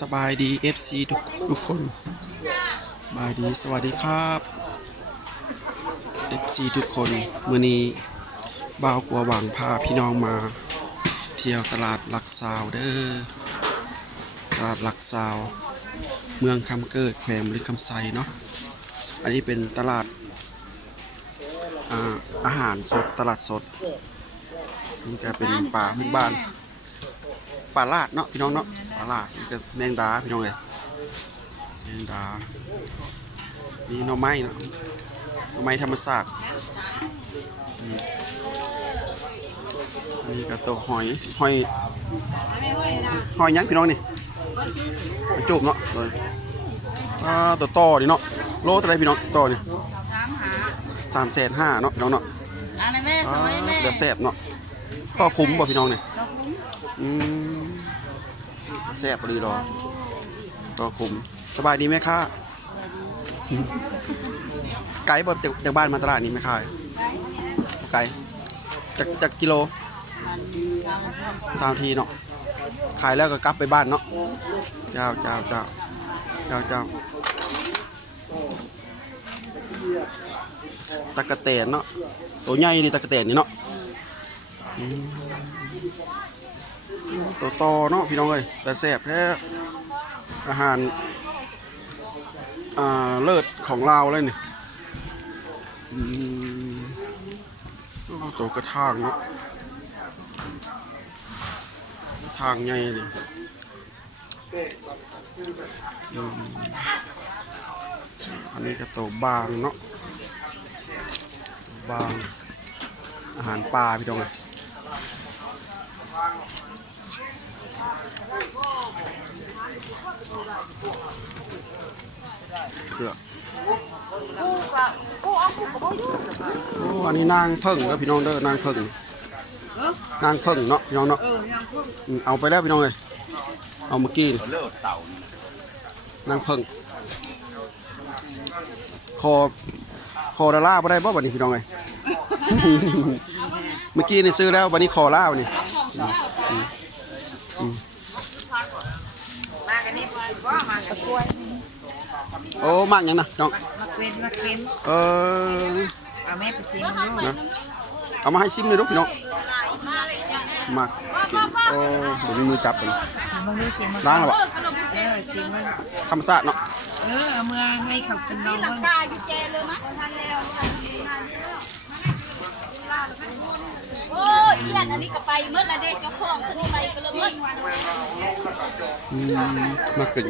สบายดี FC ทุกคนสบายดีสวัสดีครับ FC ทุกคนมื้อนี้บ่าวกลัวหวังพาพี่น้องมาเที่ยวตลาดหลักซาวเด้อตลาดหลักซาวเมืองคำเกิดแขวงบริคำไซเนาะอันนี้เป็นตลาดอาหารสดตลาดสดนี่จะเป็นปลาพื้นบ้านปลาลาดเนาะพี่น้องเนาะปลาลาดนี่ก็แมงดาพี่น้องเลยแมงดานี่หน่อไม้เนาะหน่อไม้ธรรมศาสตร์นี่ก็ตัวหอยยังพี่น้องนี่จุบเนาะตัวต่อนี่เนาะโลเท่าไรพี่น้องต่อนี่350,000เนาะพี่น้องเนาะเดี๋ยวแซ่บเนาะต่อคุ้มบ่พี่น้องเนี่ยแซ่บพอดีรอต่อคุ้มสบายดีไหมคะไกด์บ่จากบ้านมาตลาดนี้ไหมคะไกด์จากกิโล3 ทีเนาะขายแล้วก็กลับไปบ้านเนาะเจ้าตะกะแตนเนาะตัวใหญ่ดีตะกะแตนนี่เนาะตัวโตเนาะพี่น้องเอ้ยแต่แซ่บแท้อาหารเลิศของเราเลยนี่ตัวกระทางเนาะทางใหญ่เลยอันนี้ก็ตัวบางเนาะบางอาหารปลาพี่น้องเลยเผือกอันนี้นางเพิ่งแล้วพี่น้องเด้อนางเพิ่งเนาะพี่น้องเนาะเอาไปแล้วพี่น้องเลยเอาเมื่อกี้นางเพิ่งคอดาล่าไม่ได้บ่วันนี้พี่น้องเลยเมื่อกี้นี่ซื้อแล้ววันนี้คอล่าวันนี้โอ้มากยังนะน้องมาเว้นเอาแม่ไปซิมนะ เอามาให้ซิมเลยลูกพี่น้องมากกินโอ้เดี๋ยวมีมือจับกันล้างแล้วบ่ซิมมันธรรมชาติเนาะเอาเมื่อให้เขาเป็นน้องบ้างโอ้ยเอี้ยนอันนี้ก็ไปเมื่อไรเด็กเจ้าของสนิทไปก็เลยเมื่อมากกิน